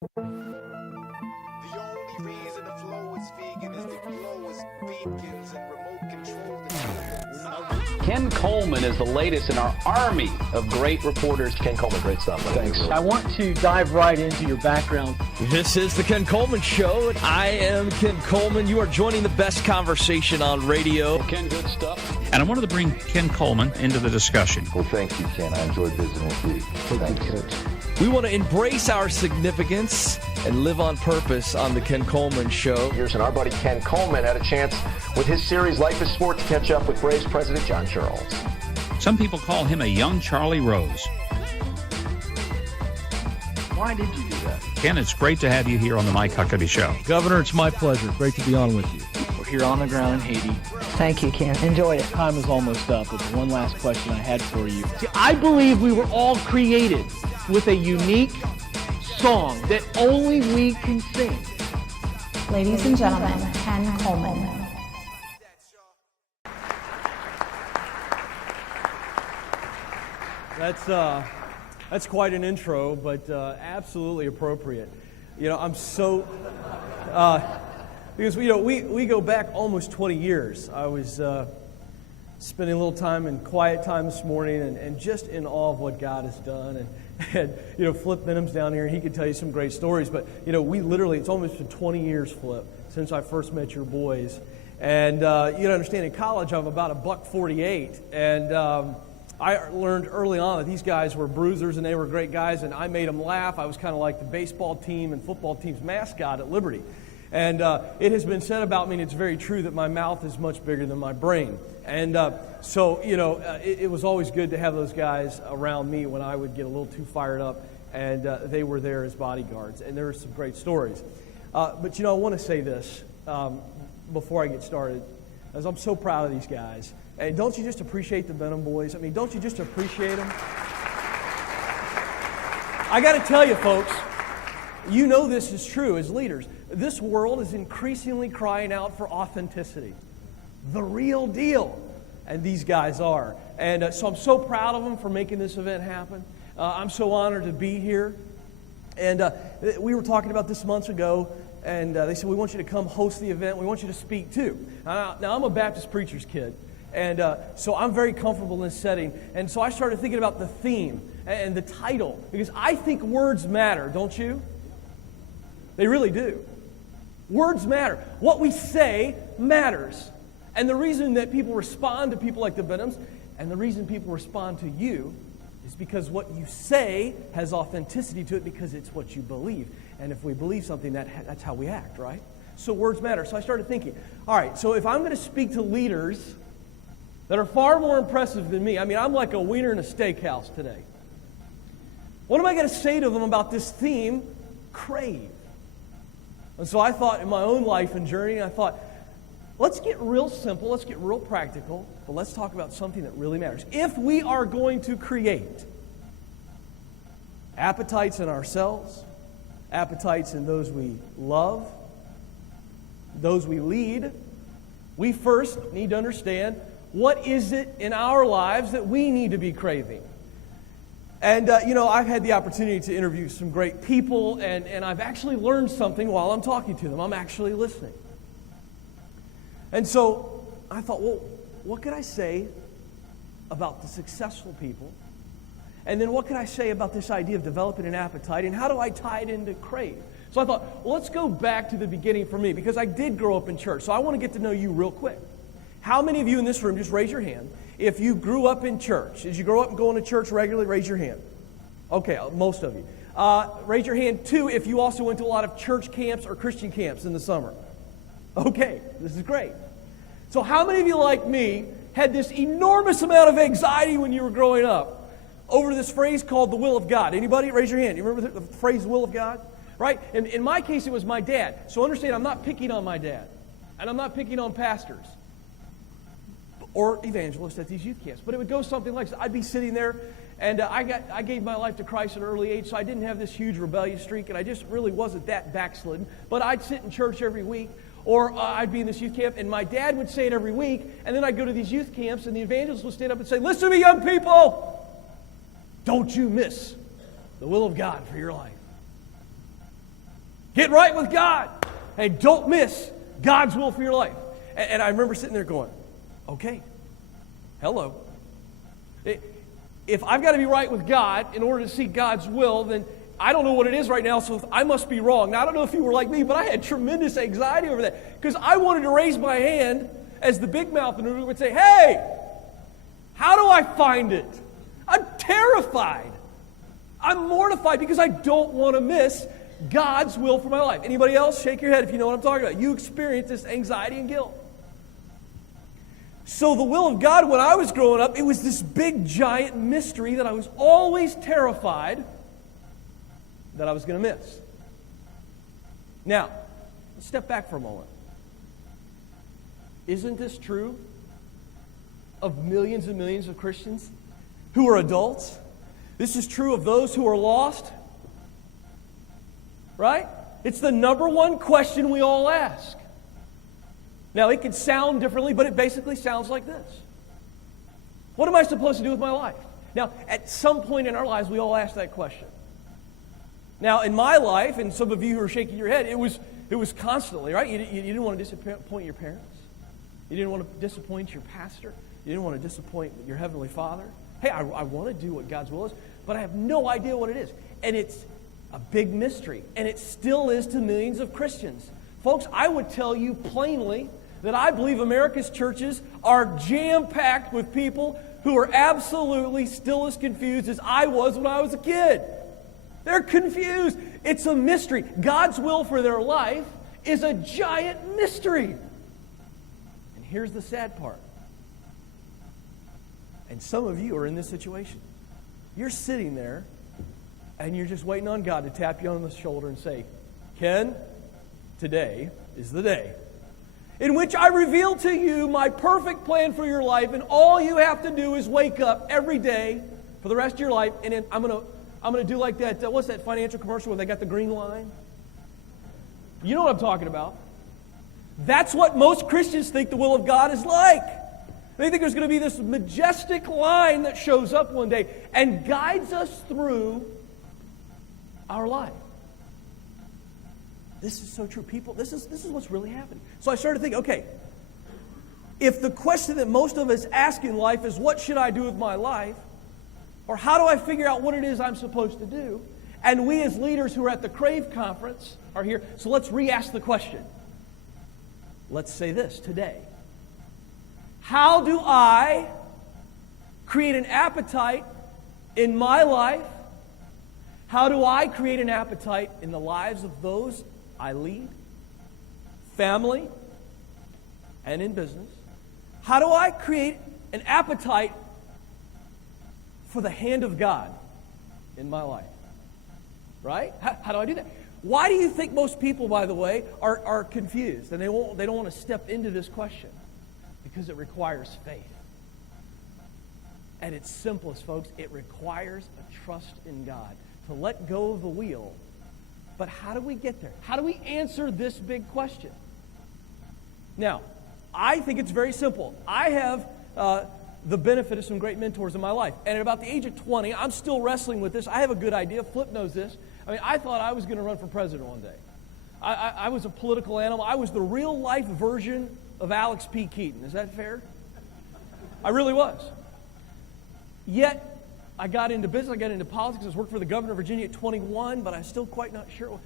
The only reason the flow is vegan is the glow is beacons and remote control. Ken Coleman is the latest in our army of great reporters. Ken Coleman, great stuff. Thanks. I want to dive right into your background. This is the Ken Coleman Show. I am Ken Coleman. You are joining the best conversation on radio. Ken, good stuff. And I wanted to bring Ken Coleman into the discussion. Well, thank you, Ken. I enjoyed visiting with you. Thank you, Coach. We want to embrace our significance and live on purpose on the Ken Coleman Show. Here's and our buddy Ken Coleman had a chance with his series Life is Sport to catch up with Braves President John Charles. Some people call him a young Charlie Rose. Why did you do that? Ken, it's great to have you here on the Mike Huckabee Show. Governor, it's my pleasure. Great to be on with you. We're here on the ground in Haiti. Thank you, Ken. Enjoy it. Time is almost up, but one last question I had for you. See, I believe we were all created with a unique song that only we can sing. Ladies and gentlemen, Ken Coleman. That's quite an intro, but absolutely appropriate. You know, I'm so because we go back almost 20 years. I was spending a little time in quiet time this morning, and just in awe of what God has done. And Flip Benham's down here, and he could tell you some great stories. But we literally, it's almost been 20 years, Flip, since I first met your boys. And you understand, in college I'm about $148, and I learned early on that these guys were bruisers and they were great guys, and I made them laugh. I was kind of like the baseball team and football team's mascot at Liberty. And it has been said about me, and it's very true, that my mouth is much bigger than my brain. And so it was always good to have those guys around me when I would get a little too fired up, and they were there as bodyguards. And there were some great stories. But I want to say this before I get started, as I'm so proud of these guys. And don't you just appreciate the Benham boys? I mean, don't you just appreciate them? I got to tell you, folks, this is true as leaders. This world is increasingly crying out for authenticity. The real deal. And these guys are. And so I'm so proud of them for making this event happen. I'm so honored to be here. And we were talking about this months ago, and they said, we want you to come host the event. We want you to speak too. Now I'm a Baptist preacher's kid. And so I'm very comfortable in this setting. And so I started thinking about the theme and the title, because I think words matter, don't you? They really do. Words matter. What we say matters. And the reason that people respond to people like the Benhams, and the reason people respond to you, is because what you say has authenticity to it, because it's what you believe. And if we believe something, that's how we act, right? So words matter. So I started thinking, all right, so if I'm going to speak to leaders that are far more impressive than me, I mean, I'm like a wiener in a steakhouse today. What am I going to say to them about this theme, Crave? And so I thought in my own life and journey, I thought, let's get real simple, let's get real practical, but let's talk about something that really matters. If we are going to create appetites in ourselves, appetites in those we love, those we lead, we first need to understand, what is it in our lives that we need to be craving? And, I've had the opportunity to interview some great people, and I've actually learned something while I'm talking to them. I'm actually listening. And so I thought, well, what could I say about the successful people? And then what could I say about this idea of developing an appetite, and how do I tie it into Crave? So I thought, well, let's go back to the beginning for me, because I did grow up in church, so I want to get to know you real quick. How many of you in this room, just raise your hand, if you grew up in church? Did you grow up going to church regularly? Raise your hand. Okay, most of you. Raise your hand, too, if you also went to a lot of church camps or Christian camps in the summer. Okay, this is great. So how many of you, like me, had this enormous amount of anxiety when you were growing up over this phrase called the will of God? Anybody? Raise your hand. You remember the phrase will of God? Right? And in my case, it was my dad. So understand, I'm not picking on my dad. And I'm not picking on pastors or evangelists at these youth camps. But it would go something like this. I'd be sitting there, and I gave my life to Christ at an early age, so I didn't have this huge rebellious streak, and I just really wasn't that backslidden. But I'd sit in church every week, or I'd be in this youth camp, and my dad would say it every week, and then I'd go to these youth camps, and the evangelist would stand up and say, listen to me, young people, don't you miss the will of God for your life. Get right with God. Hey, don't miss God's will for your life. And I remember sitting there going, okay, hello. If I've got to be right with God in order to see God's will, then I don't know what it is right now, so I must be wrong. Now, I don't know if you were like me, but I had tremendous anxiety over that because I wanted to raise my hand as the big mouth in the room would say, hey, how do I find it? I'm terrified. I'm mortified because I don't want to miss God's will for my life. Anybody else? Shake your head if you know what I'm talking about. You experience this anxiety and guilt. So the will of God, when I was growing up, it was this big, giant mystery that I was always terrified that I was going to miss. Now, let's step back for a moment. Isn't this true of millions and millions of Christians who are adults? This is true of those who are lost. Right? It's the number one question we all ask. Now, it could sound differently, but it basically sounds like this. What am I supposed to do with my life? Now, at some point in our lives, we all ask that question. Now, in my life, and some of you who are shaking your head, it was constantly, right? You didn't want to disappoint your parents. You didn't want to disappoint your pastor. You didn't want to disappoint your Heavenly Father. Hey, I want to do what God's will is, but I have no idea what it is. And it's a big mystery, and it still is to millions of Christians. Folks, I would tell you plainly that I believe America's churches are jam-packed with people who are absolutely still as confused as I was when I was a kid. They're confused. It's a mystery. God's will for their life is a giant mystery. And here's the sad part. And some of you are in this situation. You're sitting there, and you're just waiting on God to tap you on the shoulder and say, Ken, today is the day in which I reveal to you my perfect plan for your life, and all you have to do is wake up every day for the rest of your life, and then I'm gonna do like that, what's that financial commercial where they got the green line? You know what I'm talking about. That's what most Christians think the will of God is like. They think there's going to be this majestic line that shows up one day and guides us through our life. This is so true. People, this is what's really happening. So I started thinking, okay, if the question that most of us ask in life is, what should I do with my life? Or how do I figure out what it is I'm supposed to do? And we as leaders who are at the Crave conference are here, so let's re-ask the question. Let's say this today. How do I create an appetite in my life? How do I create an appetite in the lives of those I lead, family, and in business? How do I create an appetite for the hand of God in my life? Right? How do I do that? Why do you think most people, by the way, are confused and they don't want to step into this question? Because it requires faith. At its simplest, folks, it requires a trust in God to let go of the wheel. But how do we get there? How do we answer this big question? Now, I think it's very simple. I have the benefit of some great mentors in my life. And at about the age of 20, I'm still wrestling with this. I have a good idea. Flip knows this. I mean, I thought I was going to run for president one day. I was a political animal. I was the real-life version of Alex P. Keaton. Is that fair? I really was. Yet, I got into business. I got into politics. I was working for the governor of Virginia at 21, but I'm still quite not sure.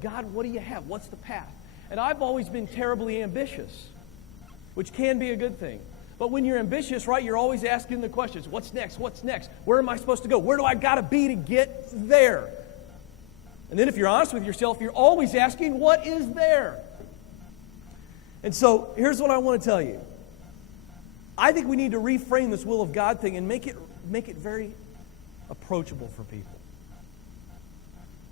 God, what do you have? What's the path? And I've always been terribly ambitious, which can be a good thing. But when you're ambitious, right, you're always asking the questions, what's next? What's next? Where am I supposed to go? Where do I got to be to get there? And then if you're honest with yourself, you're always asking, what is there? And so here's what I want to tell you. I think we need to reframe this will of God thing and make it very approachable for people.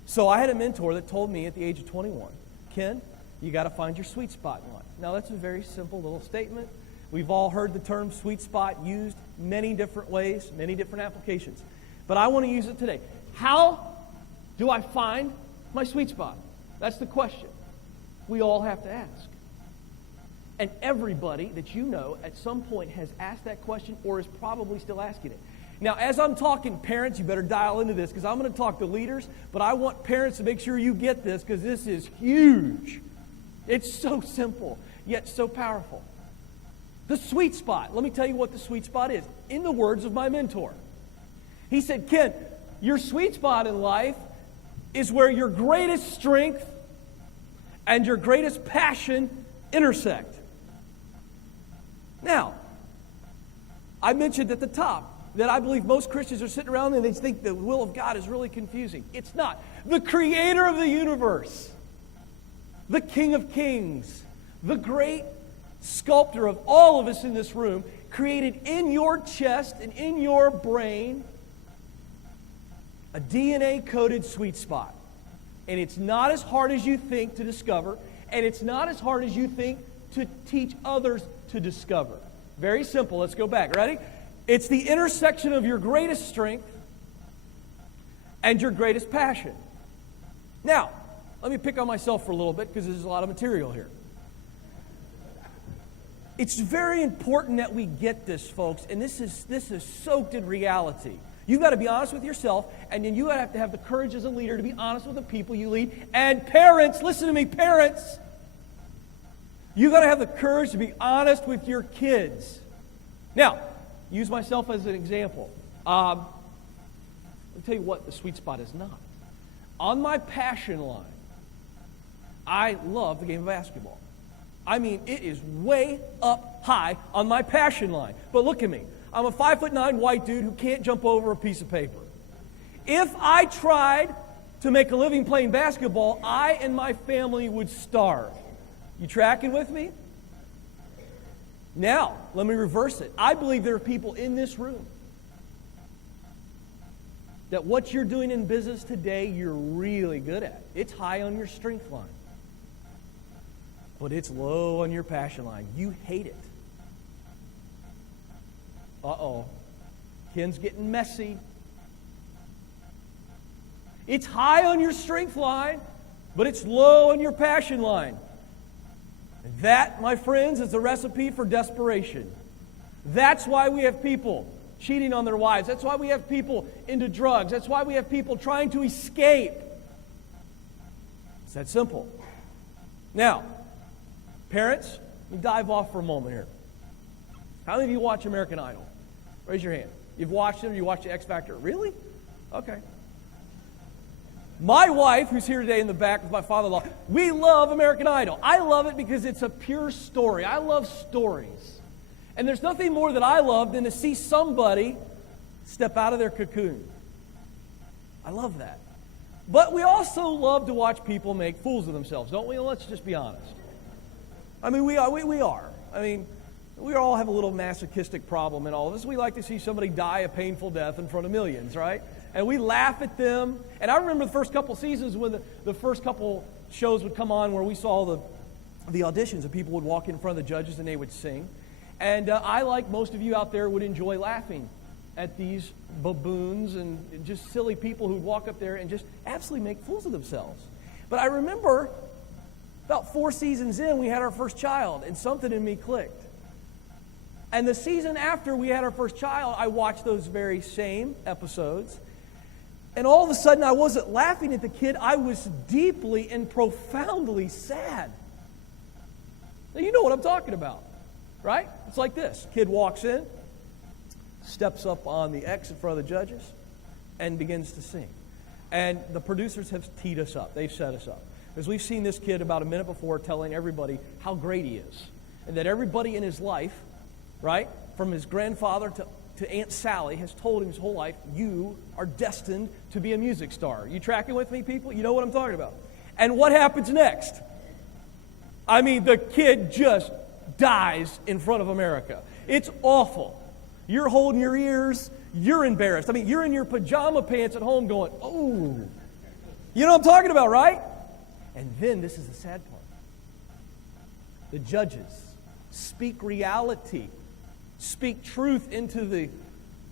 So I had a mentor that told me at the age of 21, Ken, you got to find your sweet spot in life. Now that's a very simple little statement. We've all heard the term sweet spot used many different ways, many different applications. But I want to use it today. How do I find my sweet spot? That's the question we all have to ask. And everybody that you know at some point has asked that question or is probably still asking it. Now, as I'm talking parents, you better dial into this because I'm going to talk to leaders, but I want parents to make sure you get this because this is huge. It's so simple, yet so powerful. The sweet spot. Let me tell you what the sweet spot is. In the words of my mentor, he said, Ken, your sweet spot in life is where your greatest strength and your greatest passion intersect. Now, I mentioned at the top that I believe most Christians are sitting around and they think the will of God is really confusing. It's not. The creator of the universe, the King of Kings, the great sculptor of all of us in this room, created in your chest and in your brain a DNA-coded sweet spot. And it's not as hard as you think to discover, and it's not as hard as you think to teach others to discover. Very simple. Let's go back. Ready? It's the intersection of your greatest strength and your greatest passion. Now, let me pick on myself for a little bit because there's a lot of material here. It's very important that we get this, folks, and this is soaked in reality. You've got to be honest with yourself, and then you have to have the courage as a leader to be honest with the people you lead. And parents, listen to me, parents. You've got to have the courage to be honest with your kids. Now, use myself as an example. Let me tell you what the sweet spot is not. On my passion line, I love the game of basketball. I mean, it is way up high on my passion line. But look at me. I'm a 5'9" white dude who can't jump over a piece of paper. If I tried to make a living playing basketball, I and my family would starve. You tracking with me? Now, let me reverse it. I believe there are people in this room that what you're doing in business today, you're really good at. It's high on your strength line. But it's low on your passion line. You hate it. Uh-oh. Ken's getting messy. It's high on your strength line, but it's low on your passion line. That, my friends, is a recipe for desperation. That's why we have people cheating on their wives. That's why we have people into drugs. That's why we have people trying to escape. It's that simple. Now, parents, let me dive off for a moment here. How many of you watch American Idol? Raise your hand. You've watched it or you watched the X Factor? Really? Okay. My wife, who's here today in the back with my father-in-law, we love American Idol. I love it because it's a pure story. I love stories. And there's nothing more that I love than to see somebody step out of their cocoon. I love that. But we also love to watch people make fools of themselves, don't we? Let's just be honest. I mean, we are. I mean, we all have a little masochistic problem in all of this. We like to see somebody die a painful death in front of millions, right? And we laugh at them. And I remember the first couple seasons when the first couple shows would come on where we saw the auditions and people would walk in front of the judges and they would sing. And I, like most of you out there, would enjoy laughing at these baboons and just silly people who'd walk up there and just absolutely make fools of themselves. But I remember about 4 seasons in, we had our first child, and something in me clicked. And the season after we had our first child, I watched those very same episodes. And all of a sudden, I wasn't laughing at the kid. I was deeply and profoundly sad. Now, you know what I'm talking about, right? It's like this. Kid walks in, steps up on the X in front of the judges, and begins to sing. And the producers have teed us up. They've set us up. Because we've seen this kid about a minute before telling everybody how great he is. And that everybody in his life, right, from his grandfather to Aunt Sally, has told him his whole life, you are destined to be a music star. You tracking with me, people? You know what I'm talking about. And what happens next? I mean, the kid just dies in front of America. It's awful. You're holding your ears. You're embarrassed. I mean, you're in your pajama pants at home going, oh. You know what I'm talking about, right? And then, this is the sad part. The judges speak reality, speak truth into the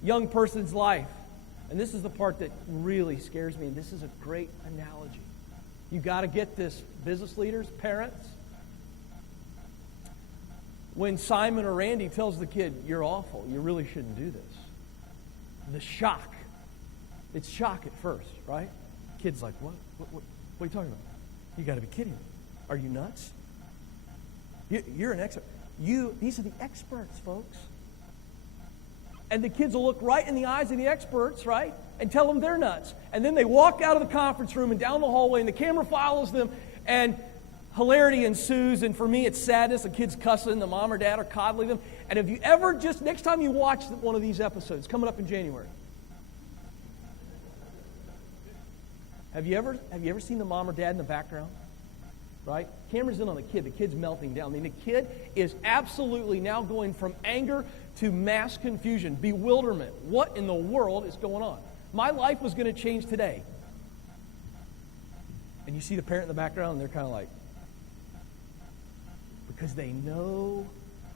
young person's life. And this is the part that really scares me, and this is a great analogy. You got to get this, business leaders, parents. When Simon or Randy tells the kid, you're awful, you really shouldn't do this. the shock. It's shock at first, right? Kid's like, what are you talking about? You got to be kidding me. Are you nuts? You're an expert. These are the experts, folks. And the kids will look right in the eyes of the experts, right? And tell them they're nuts. And then they walk out of the conference room and down the hallway, and the camera follows them, and hilarity ensues. And for me, it's sadness. The kids cussing, the mom or dad are coddling them. And if you ever next time you watch one of these episodes, coming up in January, have you ever seen the mom or dad in the background? Right? Camera's in on the kid. The kid's melting down. I mean, the kid is absolutely now going from anger to mass confusion, bewilderment. What in the world is going on? My life was going to change today. And you see the parent in the background, and they're kind of like, because they know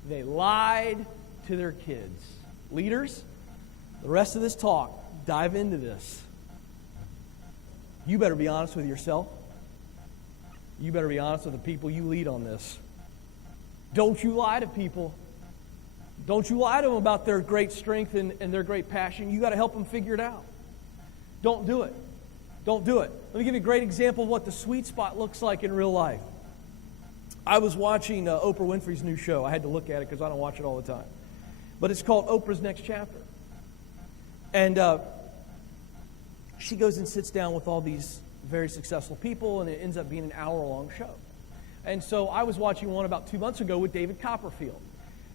they lied to their kids. Leaders, the rest of this talk, dive into this. You better be honest with yourself. You better be honest with the people you lead on this. Don't you lie to people. Don't you lie to them about their great strength and their great passion. You got to help them figure it out. Don't do it. Don't do it. Let me give you a great example of what the sweet spot looks like in real life. I was watching Oprah Winfrey's new show. I had to look at it because I don't watch it all the time. But it's called Oprah's Next Chapter. And she goes and sits down with all these very successful people, and it ends up being an hour-long show. And so I was watching one about 2 months ago with David Copperfield.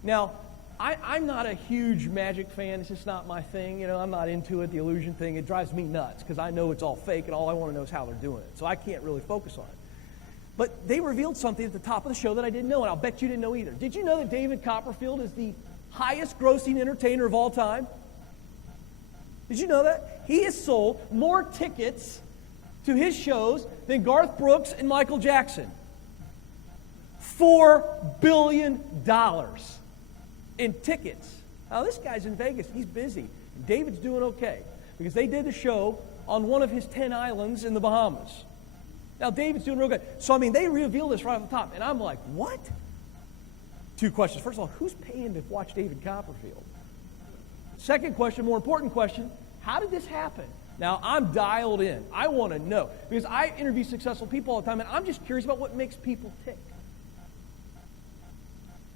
Now, I'm not a huge magic fan. It's just not my thing. You know, I'm not into it, the illusion thing. It drives me nuts because I know it's all fake, and all I want to know is how they're doing it. So I can't really focus on it. But they revealed something at the top of the show that I didn't know, and I'll bet you didn't know either. Did you know that David Copperfield is the highest-grossing entertainer of all time? Did you know that? He has sold more tickets to his shows than Garth Brooks and Michael Jackson. $4 billion in tickets. Now, this guy's in Vegas. He's busy. David's doing okay because they did the show on one of his 10 islands in the Bahamas. Now, David's doing real good. So, I mean, they reveal this right off the top, and I'm like, what? 2 questions. First of all, who's paying to watch David Copperfield? Second question, more important question, how did this happen? Now, I'm dialed in. I want to know. Because I interview successful people all the time, and I'm just curious about what makes people tick.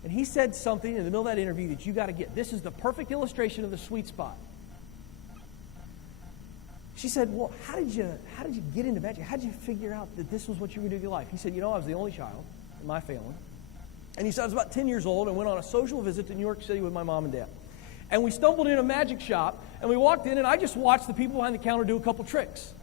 And he said something in the middle of that interview that you got to get. This is the perfect illustration of the sweet spot. She said, well, how did you get into magic? How did you figure out that this was what you were going to do with your life? He said, I was the only child in my family. And he said, I was about 10 years old and went on a social visit to New York City with my mom and dad. And we stumbled in a magic shop, and we walked in, and I just watched the people behind the counter do a couple tricks.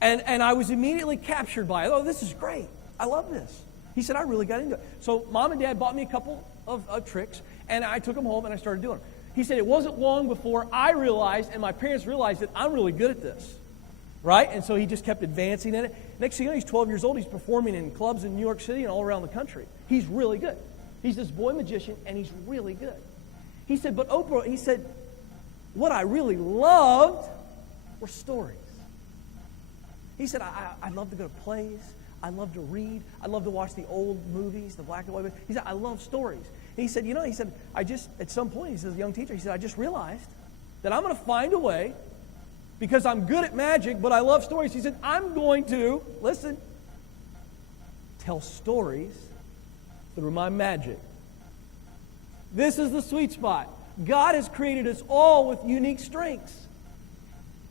And I was immediately captured by it. Oh, this is great. I love this. He said, I really got into it. So mom and dad bought me a couple of tricks, and I took them home, and I started doing them. He said, it wasn't long before I realized, and my parents realized, that I'm really good at this. Right? And so he just kept advancing in it. Next thing you know, he's 12 years old. He's performing in clubs in New York City and all around the country. He's really good. He's this boy magician, and he's really good. He said, but Oprah, he said, what I really loved were stories. He said, I love to go to plays. I love to read. I love to watch the old movies, the black and white movies. He said, I love stories. And he said, at some point, he says, a young teacher, he said, I just realized that I'm going to find a way, because I'm good at magic, but I love stories. He said, I'm going to, listen, tell stories through my magic. This is the sweet spot. God has created us all with unique strengths.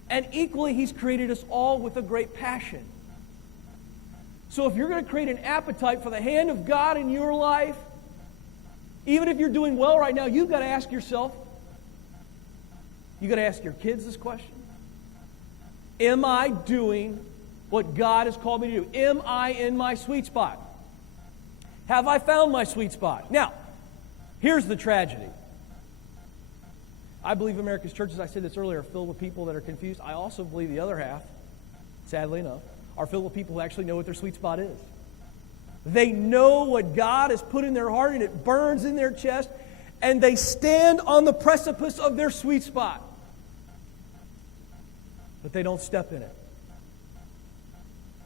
And equally, He's created us all with a great passion. So if you're going to create an appetite for the hand of God in your life, even if you're doing well right now, you've got to ask yourself, you've got to ask your kids this question. Am I doing what God has called me to do? Am I in my sweet spot? Have I found my sweet spot? Now, here's the tragedy. I believe America's churches, I said this earlier, are filled with people that are confused. I also believe the other half, sadly enough, are filled with people who actually know what their sweet spot is. They know what God has put in their heart, and it burns in their chest, and they stand on the precipice of their sweet spot. But they don't step in it.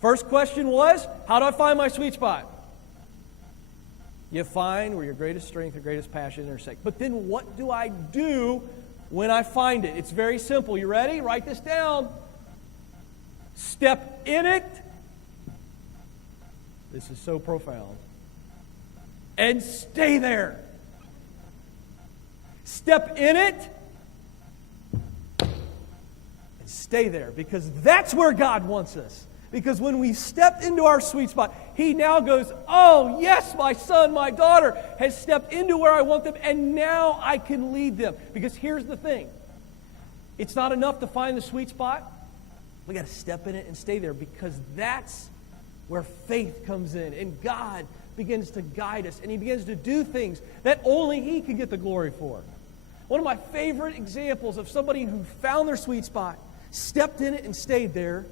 First question was, how do I find my sweet spot? You find where your greatest strength, your greatest passion intersect. But then what do I do when I find it. It's very simple. You ready? Write this down. Step in it. This is so profound. And stay there. Step in it. And stay there. Because that's where God wants us. Because when we step into our sweet spot, He now goes, oh, yes, my son, my daughter has stepped into where I want them, and now I can lead them. Because here's the thing. It's not enough to find the sweet spot. We got to step in it and stay there, because that's where faith comes in. And God begins to guide us, and He begins to do things that only He can get the glory for. One of my favorite examples of somebody who found their sweet spot, stepped in it and stayed there,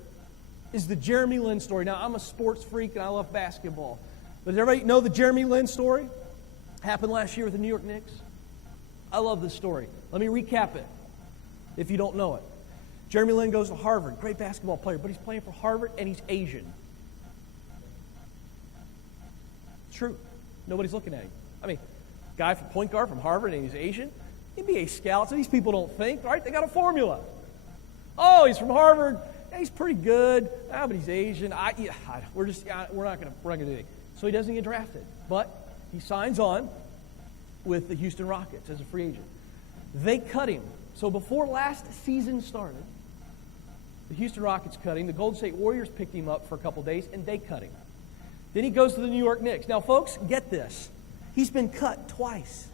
is the Jeremy Lin story. Now, I'm a sports freak and I love basketball. But does everybody know the Jeremy Lin story? Happened last year with the New York Knicks. I love this story. Let me recap it if you don't know it. Jeremy Lin goes to Harvard, great basketball player, but he's playing for Harvard and he's Asian. It's true. Nobody's looking at him. I mean, guy from point guard from Harvard and he's Asian. NBA scouts, and these people don't think, right? They got a formula. Oh, he's from Harvard. Yeah, he's pretty good. But he's Asian. We're not gonna do it. So he doesn't get drafted, but he signs on with the Houston Rockets as a free agent. They cut him. So before last season started, the Houston Rockets cut him. The Golden State Warriors picked him up for a couple days, and they cut him. Then he goes to the New York Knicks. Now, folks, get this. He's been cut twice.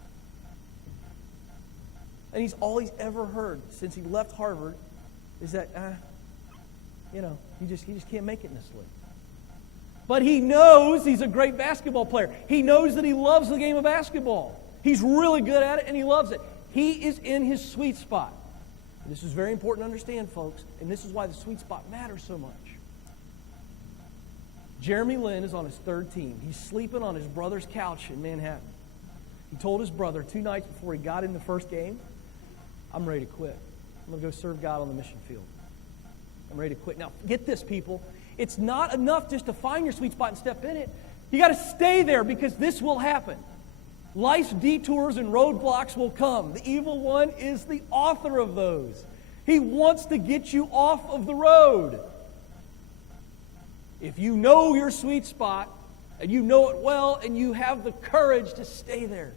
And all he's ever heard since he left Harvard is that, he just can't make it in this league. But he knows he's a great basketball player. He knows that he loves the game of basketball. He's really good at it, and he loves it. He is in his sweet spot. And this is very important to understand, folks, and this is why the sweet spot matters so much. Jeremy Lin is on his third team. He's sleeping on his brother's couch in Manhattan. He told his brother 2 nights before he got in the first game, I'm ready to quit. I'm going to go serve God on the mission field. I'm ready to quit. Now, get this, people. It's not enough just to find your sweet spot and step in it. You got to stay there, because this will happen. Life's detours and roadblocks will come. The evil one is the author of those. He wants to get you off of the road. If you know your sweet spot, and you know it well, and you have the courage to stay there,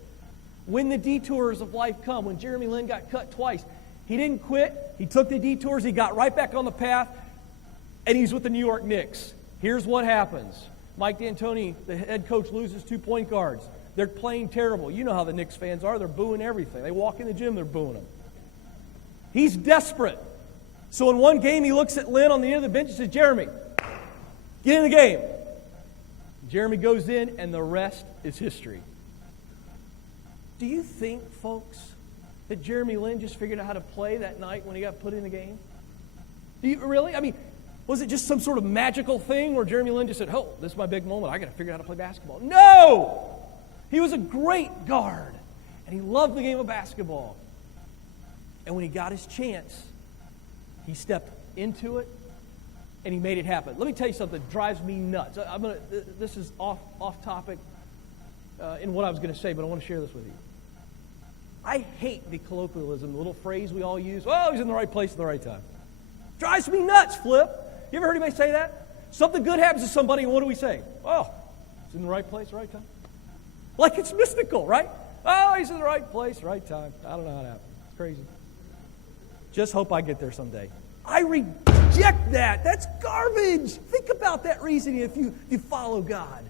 when the detours of life come, when Jeremy Lin got cut twice, he didn't quit. He took the detours. He got right back on the path, and he's with the New York Knicks. Here's what happens. Mike D'Antoni, the head coach, loses 2 point guards. They're playing terrible. You know how the Knicks fans are. They're booing everything. They walk in the gym, they're booing them. He's desperate. So in one game, he looks at Lin on the end of the bench and says, Jeremy, get in the game. Jeremy goes in, and the rest is history. Do you think, folks, that Jeremy Lin just figured out how to play that night when he got put in the game? Do you really? I mean, was it just some sort of magical thing where Jeremy Lin just said, oh, this is my big moment. I got to figure out how to play basketball. No! He was a great guard, and he loved the game of basketball. And when he got his chance, he stepped into it, and he made it happen. Let me tell you something that drives me nuts. This is off topic in what I was going to say, but I want to share this with you. I hate the colloquialism, the little phrase we all use, oh, he's in the right place at the right time. Drives me nuts, Flip. You ever heard anybody say that? Something good happens to somebody, and what do we say? Oh, he's in the right place, right time. Like it's mystical, right? Oh, he's in the right place, right time. I don't know how that happened. It's crazy. Just hope I get there someday. I reject that. That's garbage. Think about that reasoning if you follow God.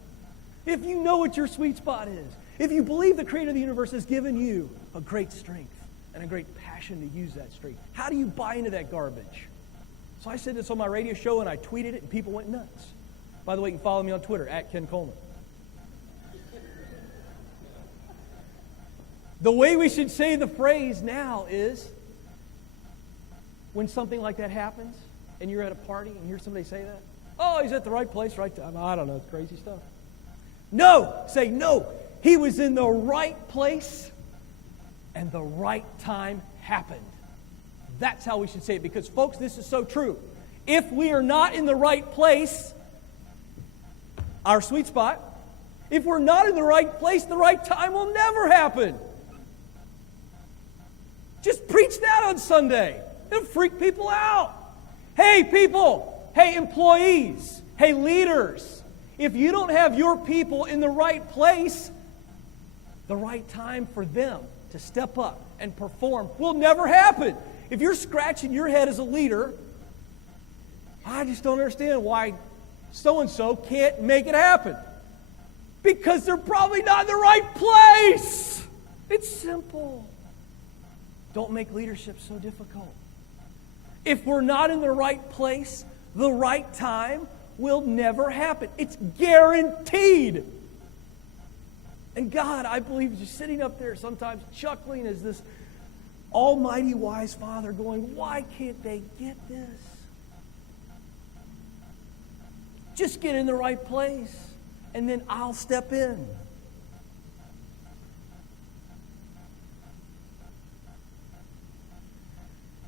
If you know what your sweet spot is. If you believe the Creator of the universe has given you a great strength and a great passion to use that strength. How do you buy into that garbage? So I said this on my radio show, and I tweeted it, and people went nuts. By the way, you can follow me on Twitter, @KenColeman. The way we should say the phrase now is, when something like that happens, and you're at a party and you hear somebody say that, oh, he's at the right place, right time. I don't know, crazy stuff. No! Say, no! He was in the right place, and the right time happened. That's how we should say it, because, folks, this is so true. If we are not in the right place, our sweet spot, if we're not in the right place, the right time will never happen. Just preach that on Sunday. It'll freak people out. Hey, people. Hey, employees. Hey, leaders. If you don't have your people in the right place, the right time for them to step up and perform will never happen. If you're scratching your head as a leader, I just don't understand why so-and-so can't make it happen. Because they're probably not in the right place. It's simple. Don't make leadership so difficult. If we're not in the right place, the right time will never happen. It's guaranteed. And God, I believe, is just sitting up there sometimes chuckling as this almighty wise Father going, why can't they get this? Just get in the right place, and then I'll step in.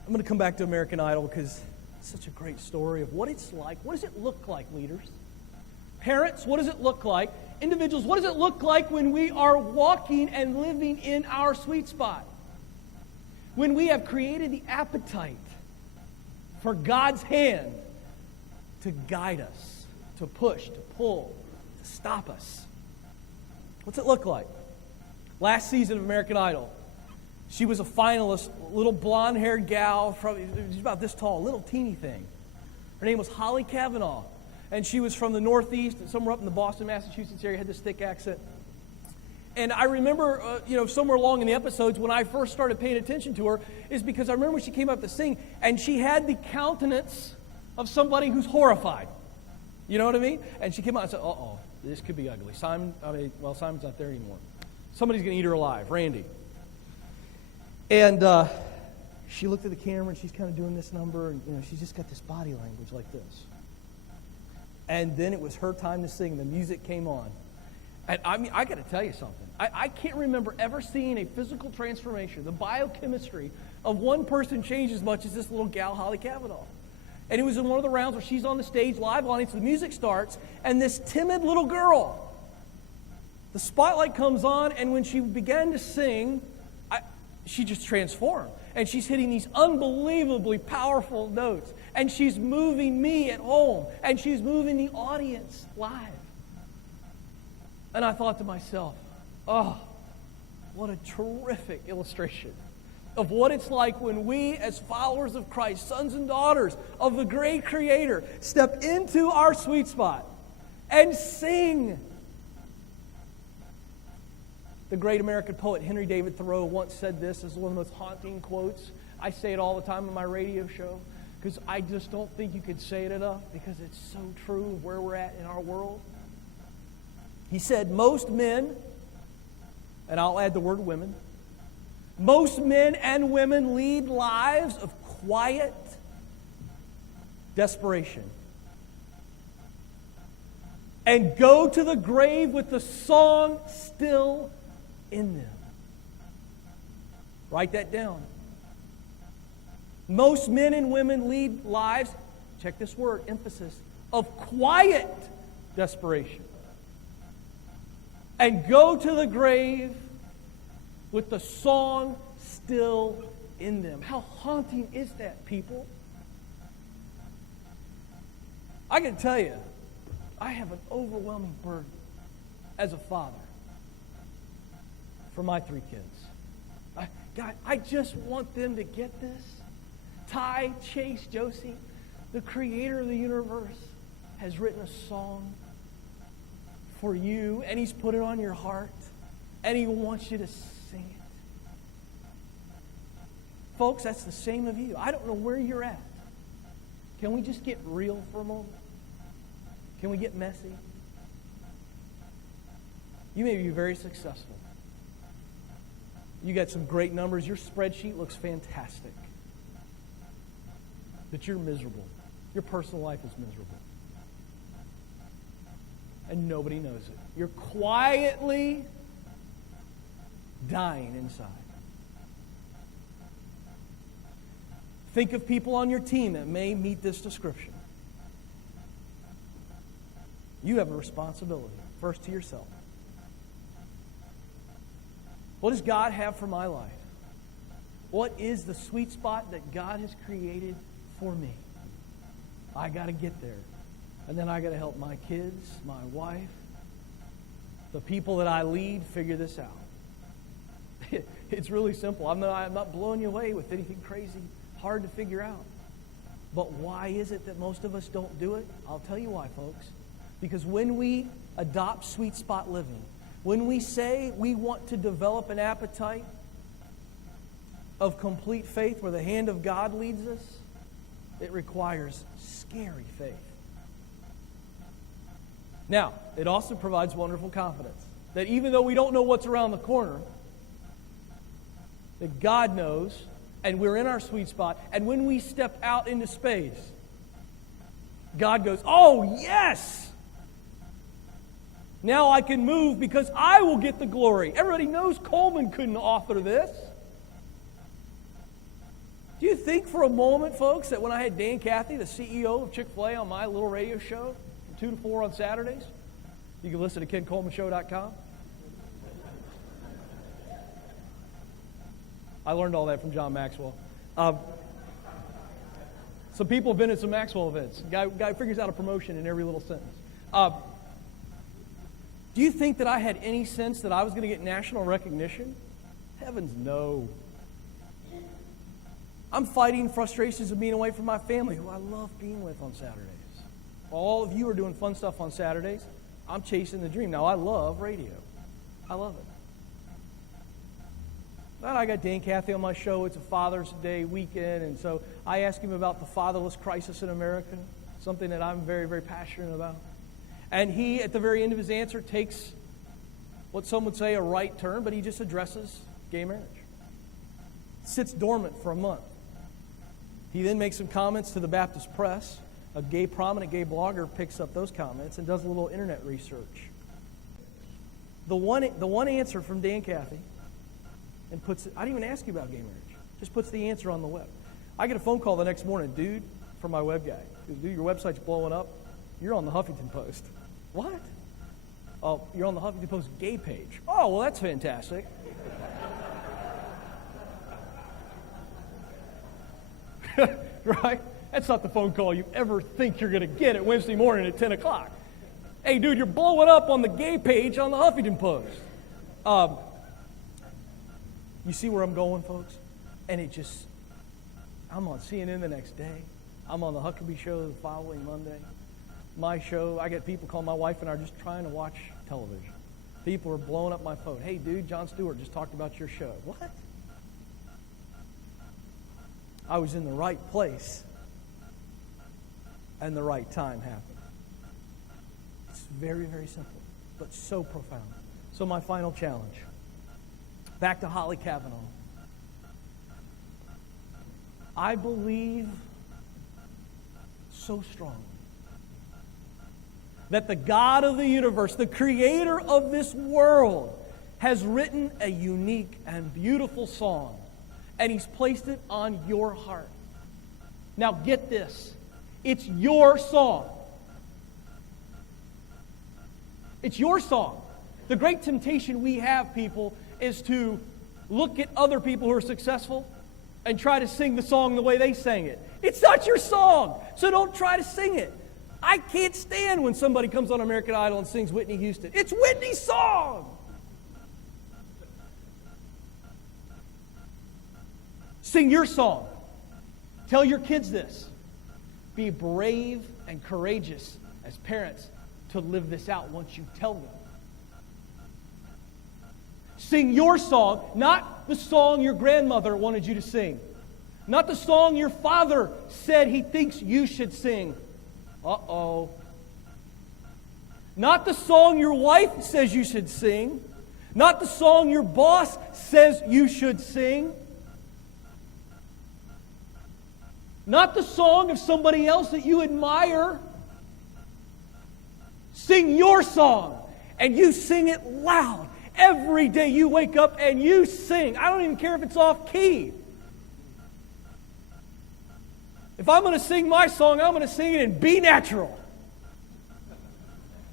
I'm going to come back to American Idol because it's such a great story of what it's like. What does it look like, leaders? Parents, what does it look like? Individuals, what does it look like when we are walking and living in our sweet spot? When we have created the appetite for God's hand to guide us, to push, to pull, to stop us. What's it look like? Last season of American Idol, she was a finalist, little blonde-haired gal, she's about this tall, little teeny thing. Her name was Holly Cavanaugh, and she was from the Northeast, somewhere up in the Boston, Massachusetts area, had this thick accent. And I remember, somewhere along in the episodes when I first started paying attention to her is because I remember when she came up to sing, and she had the countenance of somebody who's horrified. You know what I mean? And she came out and said, uh-oh, this could be ugly. Simon's not there anymore. Somebody's going to eat her alive, Randy. And she looked at the camera, and she's kind of doing this number, and she's just got this body language like this. And then it was her time to sing. The music came on. And I got to tell you something. I can't remember ever seeing a physical transformation, the biochemistry of one person change as much as this little gal, Holly Cavanaugh. And it was in one of the rounds where she's on the stage, live audience, the music starts, and this timid little girl, the spotlight comes on, and when she began to sing, she just transformed. And she's hitting these unbelievably powerful notes. And she's moving me at home. And she's moving the audience live. And I thought to myself, oh, what a terrific illustration of what it's like when we, as followers of Christ, sons and daughters of the great Creator, step into our sweet spot and sing. The great American poet Henry David Thoreau once said this as one of the most haunting quotes. I say it all the time on my radio show because I just don't think you could say it enough because it's so true of where we're at in our world. He said, most men, and I'll add the word women, most men and women lead lives of quiet desperation and go to the grave with the song still in them. Write that down. Most men and women lead lives, check this word, emphasis, of quiet desperation and go to the grave with the song still in them. How haunting is that, people? I can tell you, I have an overwhelming burden as a father for my 3 kids. God, I just want them to get this. Ty, Chase, Josie, the Creator of the universe, has written a song for you, and He's put it on your heart, and He wants you to sing it. Folks, that's the same of you. I don't know where you're at. Can we just get real for a moment? Can we get messy? You may be very successful. You got some great numbers. Your spreadsheet looks fantastic. But you're miserable. Your personal life is miserable. And nobody knows it. You're quietly dying inside. Think of people on your team that may meet this description. You have a responsibility, first to yourself. What does God have for my life? What is the sweet spot that God has created for me? I got to get there. And then I got to help my kids, my wife, the people that I lead figure this out. It's really simple. I'm not blowing you away with anything crazy, hard to figure out. But why is it that most of us don't do it? I'll tell you why, folks. Because when we adopt sweet spot living, when we say we want to develop an appetite of complete faith where the hand of God leads us, it requires scary faith. Now, it also provides wonderful confidence that even though we don't know what's around the corner, that God knows, and we're in our sweet spot, and when we step out into space, God goes, oh, yes! Now I can move because I will get the glory. Everybody knows Coleman couldn't author this. Do you think for a moment, folks, that when I had Dan Cathy, the CEO of Chick-fil-A, on my little radio show, 2 to 4 on Saturdays, you can listen to KenColemanShow.com. I learned all that from John Maxwell. Some people have been at some Maxwell events. Guy figures out a promotion in every little sentence. Do you think that I had any sense that I was going to get national recognition? Heavens no. I'm fighting frustrations of being away from my family, who I love being with on Saturdays. All of you are doing fun stuff on Saturdays. I'm chasing the dream. Now, I love radio. I love it. But I got Dan Cathy on my show. It's a Father's Day weekend, and so I asked him about the fatherless crisis in America, something that I'm very, very passionate about. And he, at the very end of his answer, takes what some would say a right turn, but he just addresses gay marriage. It sits dormant for a month. He then makes some comments to the Baptist Press. A prominent gay blogger picks up those comments and does a little internet research. The one answer from Dan Cathy, and puts it, I didn't even ask you about gay marriage, just puts the answer on the web. I get a phone call the next morning, dude, from my web guy. Dude, your website's blowing up. You're on the Huffington Post. What? Oh, you're on the Huffington Post gay page. Oh, well, that's fantastic. Right? That's not the phone call you ever think you're going to get at Wednesday morning at 10 o'clock. Hey, dude, you're blowing up on the gay page on the Huffington Post. You see where I'm going, folks? And I'm on CNN the next day. I'm on the Huckabee Show the following Monday. My show, I get people calling. My wife and I are just trying to watch television. People are blowing up my phone. Hey, dude, Jon Stewart just talked about your show. What? I was in the right place, and the right time happened. It's very, very simple, but so profound. So my final challenge. Back to Holly Kavanaugh. I believe so strongly that the God of the universe, the creator of this world, has written a unique and beautiful song, and he's placed it on your heart. Now get this. It's your song. It's your song. The great temptation we have, people, is to look at other people who are successful and try to sing the song the way they sang it. It's not your song, so don't try to sing it. I can't stand when somebody comes on American Idol and sings Whitney Houston. It's Whitney's song. Sing your song. Tell your kids this. Be brave and courageous as parents to live this out once you tell them. Sing your song, not the song your grandmother wanted you to sing. Not the song your father said he thinks you should sing. Uh-oh. Not the song your wife says you should sing. Not the song your boss says you should sing. Not the song of somebody else that you admire. Sing your song, and you sing it loud. Every day you wake up and you sing. I don't even care if it's off key. If I'm going to sing my song, I'm going to sing it in B natural.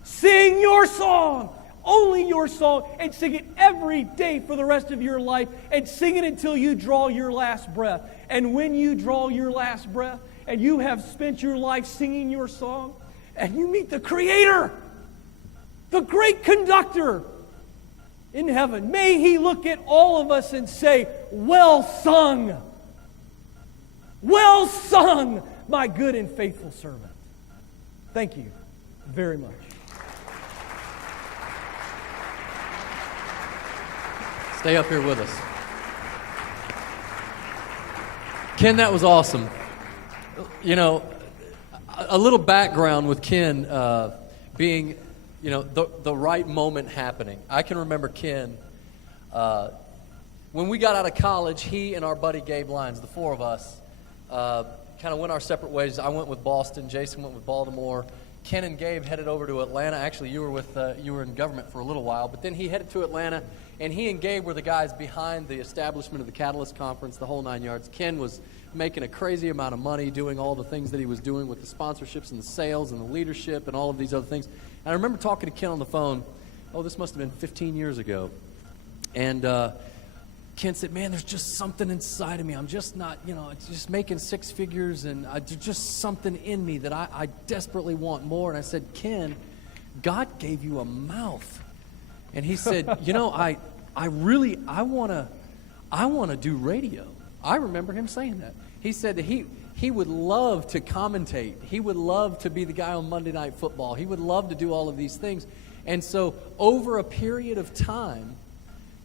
Sing your song. only your song, and sing it every day for the rest of your life, and sing it until you draw your last breath. And when you draw your last breath, and you have spent your life singing your song, and you meet the Creator, the great conductor in heaven, may He look at all of us and say, well sung, my good and faithful servant. Thank you very much. Stay up here with us. Ken, that was awesome. You know, a little background with Ken being, you know, the right moment happening. I can remember Ken, when we got out of college, he and our buddy Gabe Lyons, the four of us, kind of went our separate ways. I went with Boston, Jason went with Baltimore. Ken and Gabe headed over to Atlanta. Actually, you were in government for a little while, but then he headed to Atlanta, and he and Gabe were the guys behind the establishment of the Catalyst Conference, the whole 9 yards. Ken was making a crazy amount of money doing all the things that he was doing with the sponsorships and the sales and the leadership and all of these other things. And I remember talking to Ken on the phone, this must have been 15 years ago, and Ken said, man, there's just something inside of me. I'm just not, it's just making six figures, and there's just something in me that I desperately want more. And I said, Ken, God gave you a mouth. And he said, I want to do radio. I remember him saying that. He said that he would love to commentate. He would love to be the guy on Monday Night Football. He would love to do all of these things. And so over a period of time,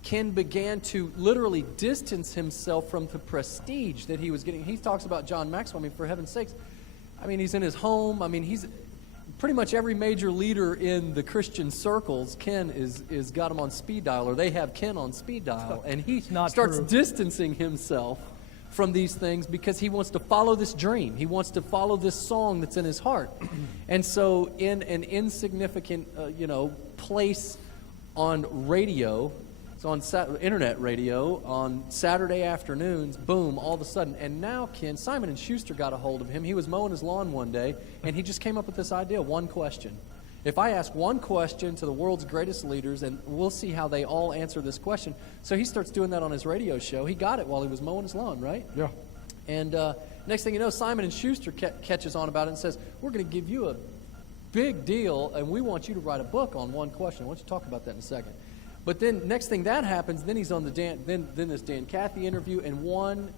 Ken began to literally distance himself from the prestige that he was getting. He talks about John Maxwell. I mean, for heaven's sakes, he's in his home. He's pretty much every major leader in the Christian circles. Ken is got him on speed dial, or they have Ken on speed dial, and he starts distancing himself from these things because he wants to follow this dream. He wants to follow this song that's in his heart. And so in an insignificant, place on radio, so on internet radio, on Saturday afternoons, boom, all of a sudden. And now, Ken, Simon & Schuster got a hold of him. He was mowing his lawn one day, and he just came up with this idea, one question. If I ask one question to the world's greatest leaders, and we'll see how they all answer this question. So he starts doing that on his radio show. He got it while he was mowing his lawn, right? Yeah. And next thing you know, Simon & Schuster catches on about it and says, we're going to give you a big deal, and we want you to write a book on one question. Why don't you talk about that in a second? But then next thing that happens, then he's on the then this Dan Cathy interview, and one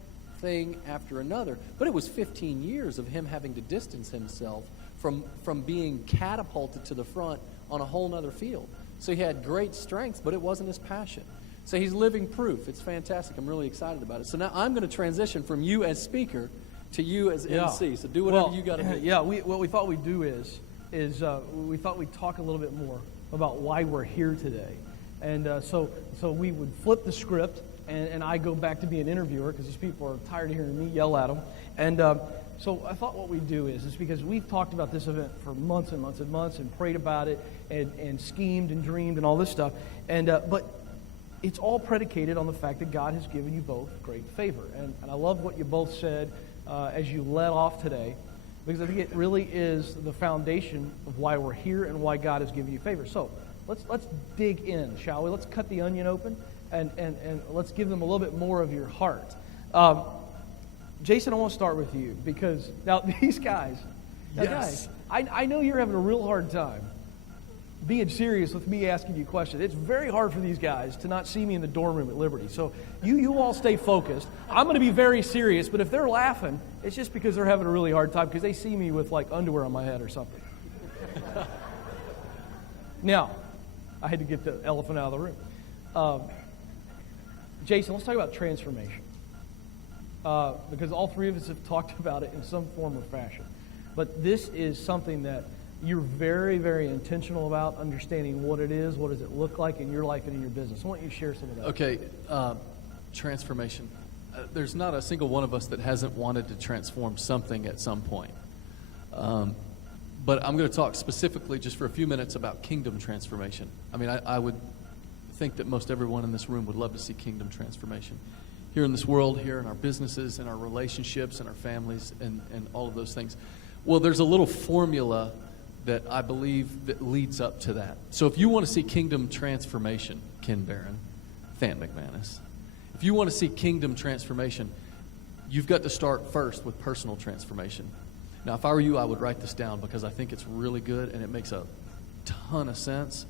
thing after another. But it was 15 years of him having to distance himself from being catapulted to the front on a whole nother field. So he had great strengths, but it wasn't his passion. So he's living proof. It's fantastic. I'm really excited about it. So now I'm going to transition from you as speaker to you as MC. So do whatever you got to do. Yeah, what we thought we'd do is we thought we'd talk a little bit more about why we're here today. And so we would flip the script, and I go back to be an interviewer because these people are tired of hearing me yell at them. And so I thought what we'd do is because we've talked about this event for months and months and months and prayed about it and schemed and dreamed and all this stuff. And but it's all predicated on the fact that God has given you both great favor. And I love what you both said as you led off today, because I think it really is the foundation of why we're here and why God has given you favor. So let's dig in, shall we? Let's cut the onion open and let's give them a little bit more of your heart. Jason, I want to start with you because now these guys, I know you're having a real hard time being serious with me asking you questions. It's very hard for these guys to not see me in the dorm room at Liberty. So you all stay focused. I'm going to be very serious, but if they're laughing, it's just because they're having a really hard time because they see me with like underwear on my head or something. Now, I had to get the elephant out of the room. Jason, let's talk about transformation. Because all three of us have talked about it in some form or fashion. But this is something that you're very, very intentional about understanding what it is, what does it look like in your life and in your business. I want you to share some of that. Okay, transformation. There's not a single one of us that hasn't wanted to transform something at some point. But I'm going to talk specifically just for a few minutes about kingdom transformation. I mean, I would think that most everyone in this room would love to see kingdom transformation. Here in this world, here in our businesses, in our relationships, in our families, and all of those things. Well, there's a little formula that I believe that leads up to that. So if you want to see kingdom transformation, Ken Barron, Fan McManus, if you want to see kingdom transformation, you've got to start first with personal transformation. Now, if I were you, I would write this down because I think it's really good and it makes a ton of sense.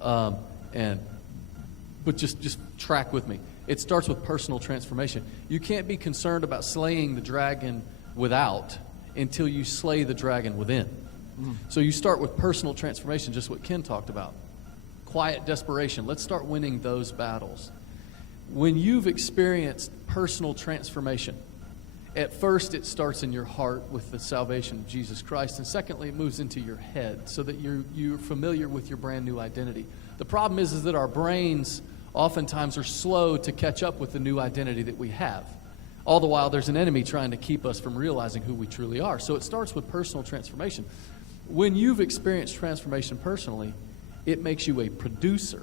But just track with me. It starts with personal transformation. You can't be concerned about slaying the dragon without until you slay the dragon within. So you start with personal transformation, just what Ken talked about. Quiet desperation. Let's start winning those battles. When you've experienced personal transformation, at first it starts in your heart with the salvation of Jesus Christ, and secondly it moves into your head so that you're familiar with your brand new identity. The problem is that our brains oftentimes are slow to catch up with the new identity that we have. All the while there's an enemy trying to keep us from realizing who we truly are. So it starts with personal transformation. When you've experienced transformation personally, it makes you a producer.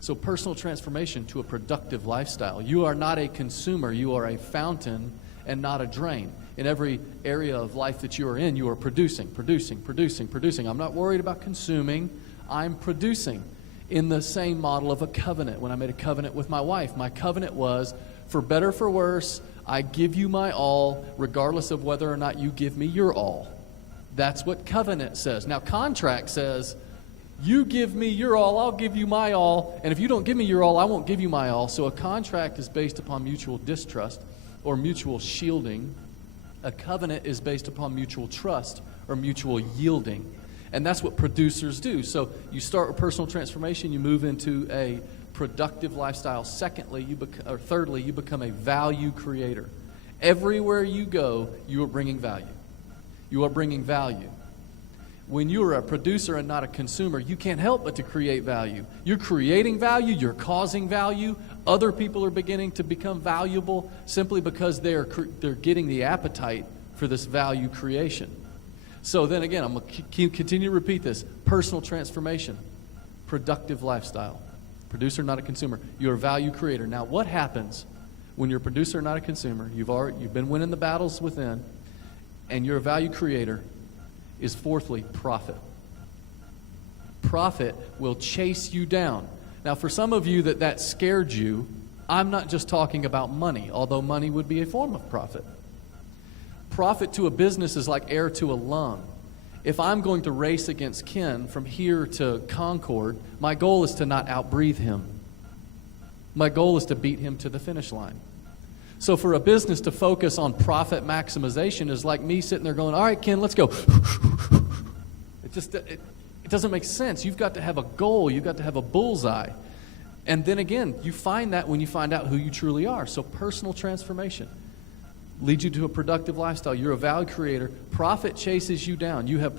So personal transformation to a productive lifestyle. You are not a consumer, you are a fountain and not a drain. In every area of life that you are in, you are producing. I'm not worried about consuming, I'm producing. In the same model of a covenant. When I made a covenant with my wife, my covenant was, for better, for worse, I give you my all, regardless of whether or not you give me your all. That's what covenant says. Now, contract says, you give me your all, I'll give you my all, and if you don't give me your all, I won't give you my all. So a contract is based upon mutual distrust or mutual shielding. A covenant is based upon mutual trust or mutual yielding. And that's what producers do. So you start with personal transformation, you move into a productive lifestyle. Thirdly, you become a value creator. Everywhere you go, you are bringing value. You are bringing value. When you're a producer and not a consumer, you can't help but to create value. You're creating value, you're causing value. Other people are beginning to become valuable simply because they're getting the appetite for this value creation. So then again, I'm going to continue to repeat this. Personal transformation, productive lifestyle. Producer, not a consumer. You're a value creator. Now, what happens when you're a producer, not a consumer? You've been winning the battles within, and you're a value creator, is fourthly, profit. Profit will chase you down. Now, for some of you that scared you, I'm not just talking about money, although money would be a form of profit. Profit to a business is like air to a lung. If I'm going to race against Ken from here to Concord, my goal is to not outbreathe him. My goal is to beat him to the finish line. So for a business to focus on profit maximization is like me sitting there going, all right, Ken, let's go. It doesn't make sense. You've got to have a goal. You've got to have a bullseye. And then again, you find that when you find out who you truly are. So personal transformation leads you to a productive lifestyle. You're a value creator. Profit chases you down. You have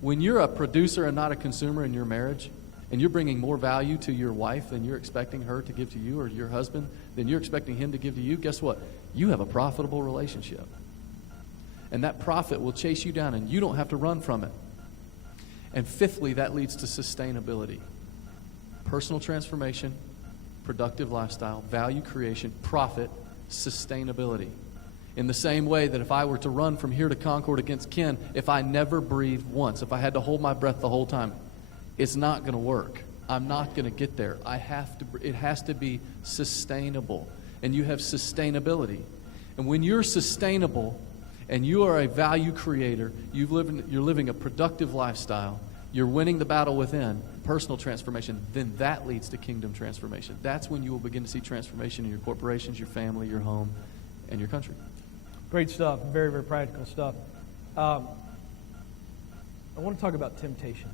when you're a producer and not a consumer in your marriage, and you're bringing more value to your wife than you're expecting her to give to you, or your husband than you're expecting him to give to you, guess what? You have a profitable relationship. And that profit will chase you down, and you don't have to run from it. And fifthly, that leads to sustainability. Personal transformation, productive lifestyle, value creation, profit, sustainability. In the same way that if I were to run from here to Concord against Ken, if I never breathed once, if I had to hold my breath the whole time, it's not going to work. I'm not going to get there. It has to be sustainable. And you have sustainability. And when you're sustainable and you are a value creator, you're living a productive lifestyle, you're winning the battle within, personal transformation, then that leads to kingdom transformation. That's when you will begin to see transformation in your corporations, your family, your home, and your country. Great stuff. Very, very practical stuff. I want to talk about temptations.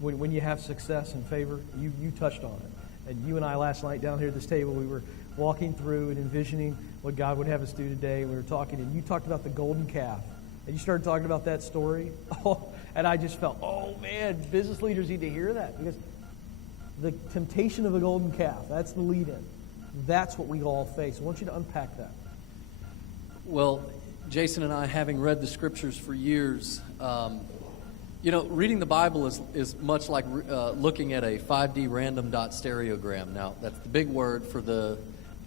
When you have success and favor, you touched on it. And you and I last night down here at this table, we were walking through and envisioning what God would have us do today. We were talking, and you talked about the golden calf. And you started talking about that story. And I just felt, oh man, business leaders need to hear that. Because the temptation of the golden calf, that's the lead-in. That's what we all face. I want you to unpack that. Well, Jason and I, having read the scriptures for years, reading the Bible is much like looking at a 5D random dot stereogram. Now, that's the big word for the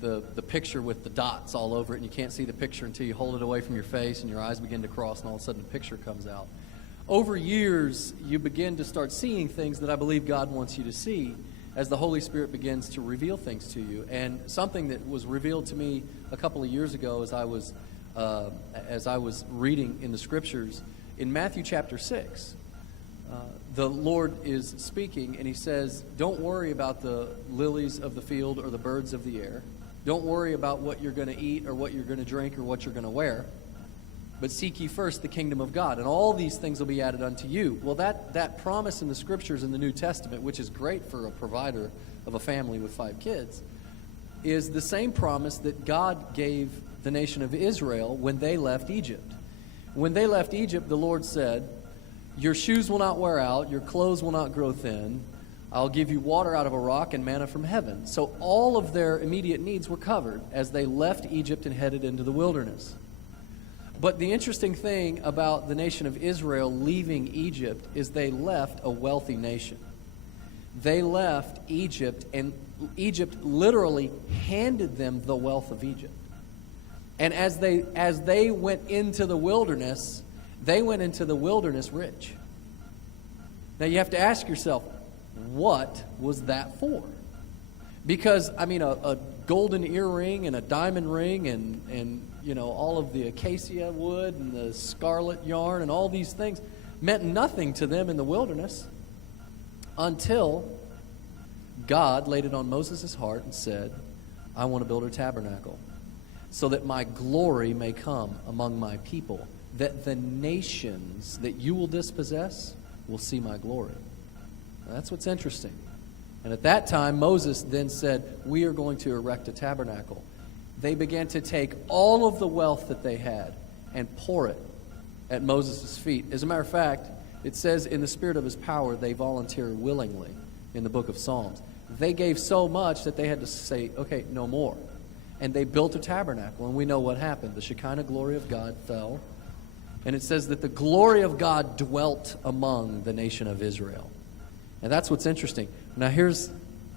the picture with the dots all over it, and you can't see the picture until you hold it away from your face and your eyes begin to cross, and all of a sudden the picture comes out. Over years, you begin to start seeing things that I believe God wants you to see as the Holy Spirit begins to reveal things to you. And something that was revealed to me a couple of years ago as I was reading in the Scriptures, in Matthew chapter 6, the Lord is speaking, and he says, don't worry about the lilies of the field or the birds of the air. Don't worry about what you're going to eat or what you're going to drink or what you're going to wear. But seek ye first the kingdom of God, and all these things will be added unto you. Well, that promise in the Scriptures in the New Testament, which is great for a provider of a family with 5 kids, is the same promise that God gave the nation of Israel when they left Egypt. When they left Egypt, the Lord said, your shoes will not wear out, your clothes will not grow thin, I'll give you water out of a rock and manna from heaven. So all of their immediate needs were covered as they left Egypt and headed into the wilderness. But the interesting thing about the nation of Israel leaving Egypt is they left a wealthy nation. They left Egypt, and Egypt literally handed them the wealth of Egypt. And as they went into the wilderness, they went into the wilderness rich. Now you have to ask yourself, what was that for? Because, I mean, a golden earring and a diamond ring and you know, all of the acacia wood and the scarlet yarn and all these things meant nothing to them in the wilderness until God laid it on Moses' heart and said, I want to build a tabernacle so that my glory may come among my people, that the nations that you will dispossess will see my glory. Now, that's what's interesting. And at that time, Moses then said, we are going to erect a tabernacle. They began to take all of the wealth that they had and pour it at Moses' feet. As a matter of fact, it says in the spirit of his power, they volunteered willingly in the book of Psalms. They gave so much that they had to say, okay, no more. And they built a tabernacle, and we know what happened. The Shekinah glory of God fell, and it says that the glory of God dwelt among the nation of Israel. And that's what's interesting. Now here's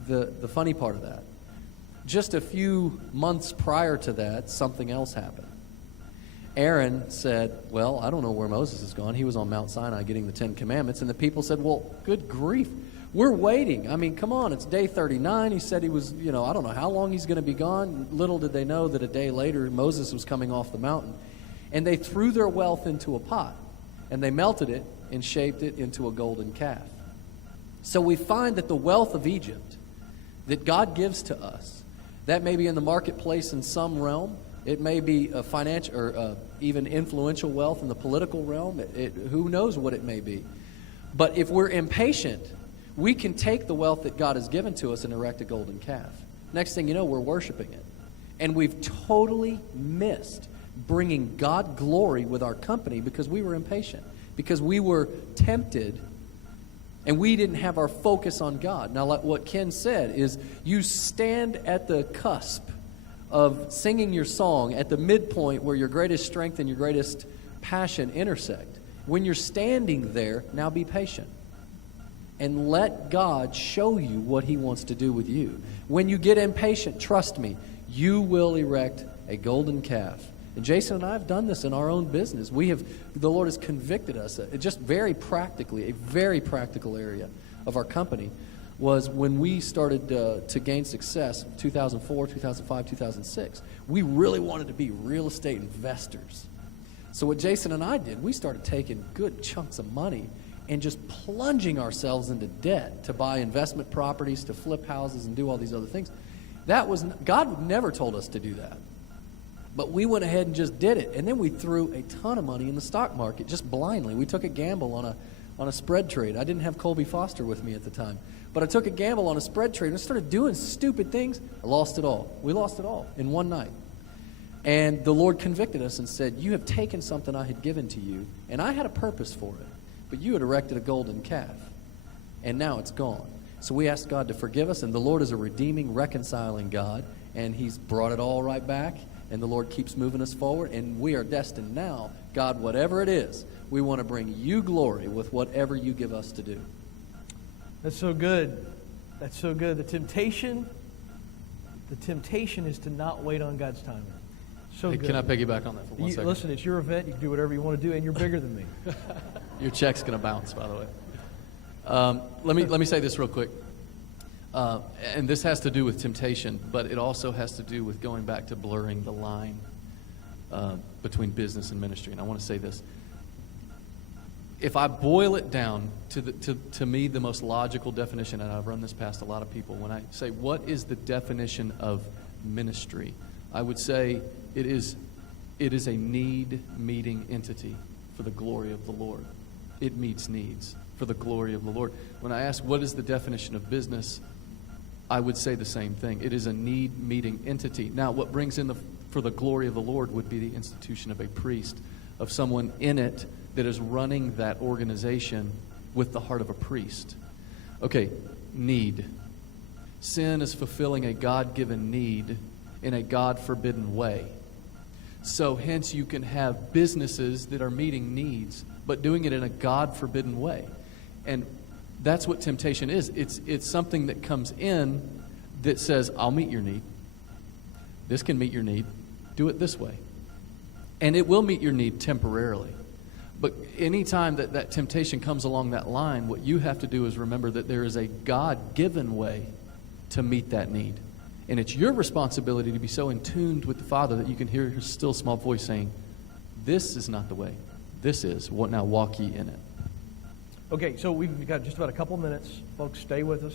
the funny part of that. Just a few months prior to that, something else happened. Aaron said, well, I don't know where Moses has gone. He was on Mount Sinai getting the 10 Commandments. And the people said, well, good grief. We're waiting. I mean, come on, it's day 39. He said he was, I don't know how long he's going to be gone. Little did they know that a day later, Moses was coming off the mountain. And they threw their wealth into a pot. And they melted it and shaped it into a golden calf. So we find that the wealth of Egypt that God gives to us, that may be in the marketplace in some realm. It may be a financial or even influential wealth in the political realm. Who knows what it may be. But if we're impatient, we can take the wealth that God has given to us and erect a golden calf. Next thing you know, we're worshiping it. And we've totally missed bringing God glory with our company because we were impatient, because we were tempted and we didn't have our focus on God. Now, like what Ken said is you stand at the cusp of singing your song at the midpoint where your greatest strength and your greatest passion intersect. When you're standing there, now be patient and let God show you what he wants to do with you. When you get impatient, trust me, you will erect a golden calf. And Jason and I have done this in our own business. The Lord has convicted us, just very practically, a very practical area of our company was when we started to gain success, 2004, 2005, 2006. We really wanted to be real estate investors. So what Jason and I did, we started taking good chunks of money and just plunging ourselves into debt to buy investment properties, to flip houses and do all these other things. God never told us to do that. But we went ahead and just did it. And then we threw a ton of money in the stock market just blindly. We took a gamble on a spread trade. I didn't have Colby Foster with me at the time. But I took a gamble on a spread trade and I started doing stupid things. I lost it all. We lost it all in one night. And the Lord convicted us and said, you have taken something I had given to you, and I had a purpose for it. But you had erected a golden calf. And now it's gone. So we asked God to forgive us, and the Lord is a redeeming, reconciling God. And he's brought it all right back. And the Lord keeps moving us forward, and we are destined now, God, whatever it is, we want to bring you glory with whatever you give us to do. That's so good. That's so good. The temptation, The temptation is to not wait on God's timing. So Hey, good. can I piggyback on that for 1 second? Listen, it's your event. You can do whatever you want to do, and you're bigger than me. Your check's going to bounce, by the way. Let me say this real quick. And this has to do with temptation, but it also has to do with going back to blurring the line between business and ministry. And I want to say this. If I boil it down to me, the most logical definition, and I've run this past a lot of people, when I say, what is the definition of ministry? I would say it is a need-meeting entity for the glory of the Lord. It meets needs for the glory of the Lord. When I ask what is the definition of business, I would say the same thing. It is a need-meeting entity. Now, what brings in for the glory of the Lord would be the institution of a priest, of someone in it that is running that organization with the heart of a priest. Okay, need. Sin is fulfilling a God-given need in a God-forbidden way. So hence you can have businesses that are meeting needs, but doing it in a God-forbidden way. And that's what temptation is. It's something that comes in that says, I'll meet your need. This can meet your need. Do it this way. And it will meet your need temporarily. But anytime that temptation comes along that line, what you have to do is remember that there is a God-given way to meet that need. And it's your responsibility to be so in tune with the Father that you can hear His still small voice saying, this is not the way. This is. What now walk ye in it. Okay, so we've got just about a couple minutes. Folks, stay with us.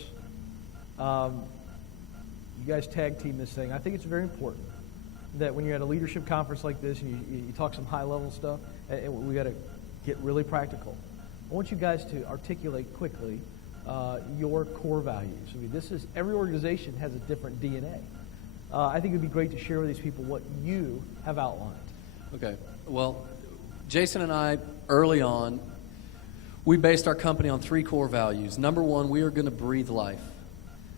You guys tag team this thing. I think it's very important that when you're at a leadership conference like this and you talk some high-level stuff, and we got to get really practical. I want you guys to articulate quickly your core values. I mean, every organization has a different DNA. I think it would be great to share with these people what you have outlined. Okay. Well, Jason and I, early on, we based our company on 3 core values. Number 1, we are going to breathe life.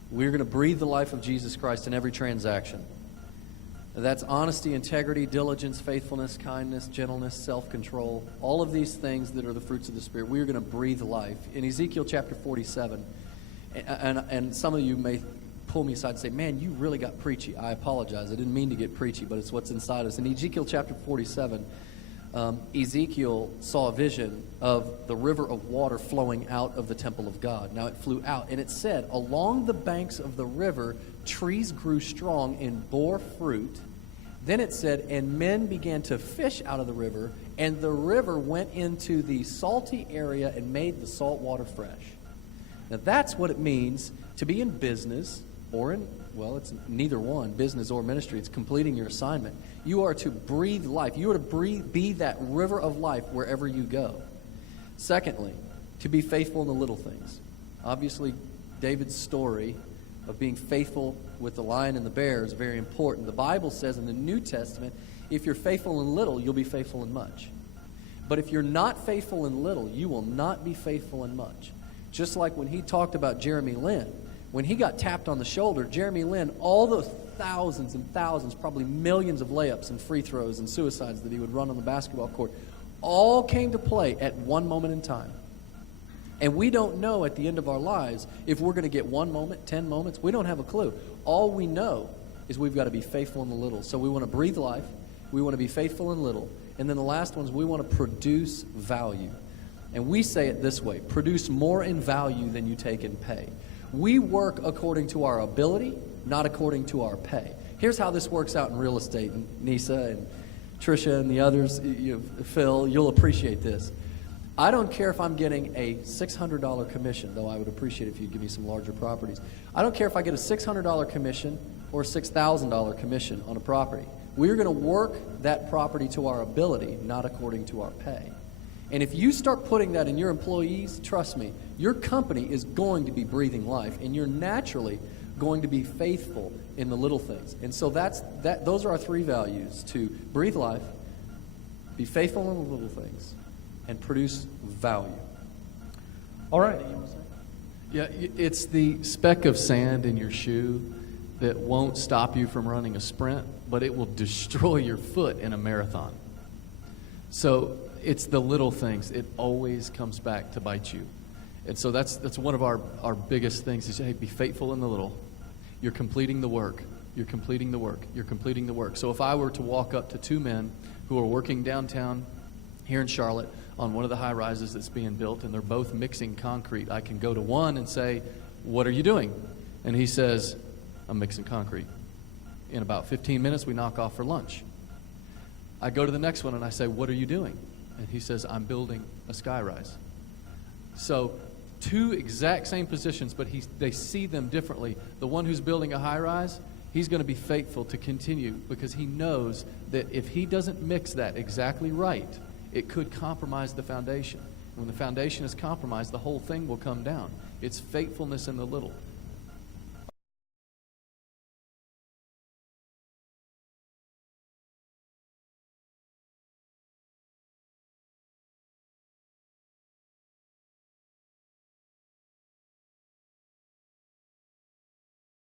We are going to breathe the life of Jesus Christ in every transaction. That's honesty, integrity, diligence, faithfulness, kindness, gentleness, self-control. All of these things that are the fruits of the Spirit. We are going to breathe life. In Ezekiel chapter 47, and some of you may pull me aside and say, man, you really got preachy. I apologize. I didn't mean to get preachy, but it's what's inside us. In Ezekiel chapter 47, Ezekiel saw a vision of the river of water flowing out of the temple of God. Now it flew out, and it said, along the banks of the river, trees grew strong and bore fruit. Then it said, and men began to fish out of the river, and the river went into the salty area and made the salt water fresh. Now that's what it means to be in business, or in, well, it's neither one, business or ministry. It's completing your assignment. You are to breathe life. You are to be that river of life wherever you go. Secondly, to be faithful in the little things. Obviously, David's story of being faithful with the lion and the bear is very important. The Bible says in the New Testament, if you're faithful in little, you'll be faithful in much. But if you're not faithful in little, you will not be faithful in much. Just like when he talked about Jeremy Lin. When he got tapped on the shoulder, Jeremy Lin, all those thousands and thousands, probably millions of layups and free throws and suicides that he would run on the basketball court, all came to play at one moment in time. And we don't know at the end of our lives if we're going to get 1 moment, 10 moments. We don't have a clue. All we know is we've got to be faithful in the little. So we want to breathe life. We want to be faithful in little. And then the last one is we want to produce value. And we say it this way, produce more in value than you take in pay. We work according to our ability, not according to our pay. Here's how this works out in real estate. And Nisa and Trisha and the others, Phil, you'll appreciate this. I don't care if I'm getting a $600 commission, though I would appreciate if you'd give me some larger properties. I don't care if I get a $600 commission or a $6,000 commission on a property. We're going to work that property to our ability, not according to our pay. And if you start putting that in your employees, trust me, your company is going to be breathing life, and you're naturally going to be faithful in the little things. And so those are our 3 values: to breathe life, be faithful in the little things, and produce value. All right. Yeah, it's the speck of sand in your shoe that won't stop you from running a sprint, but it will destroy your foot in a marathon. So it's the little things. It always comes back to bite you. And so that's one of our biggest things is, hey, be faithful in the little. You're completing the work. You're completing the work. You're completing the work. So if I were to walk up to two men who are working downtown here in Charlotte on one of the high rises that's being built, and they're both mixing concrete, I can go to one and say, "What are you doing?" And he says, "I'm mixing concrete." In about 15 minutes, we knock off for lunch. I go to the next one and I say, "What are you doing?" And he says, "I'm building a skyrise." So two exact same positions, but they see them differently. The one who's building a high rise, he's going to be faithful to continue because he knows that if he doesn't mix that exactly right, it could compromise the foundation. When the foundation is compromised, the whole thing will come down. It's faithfulness in the little.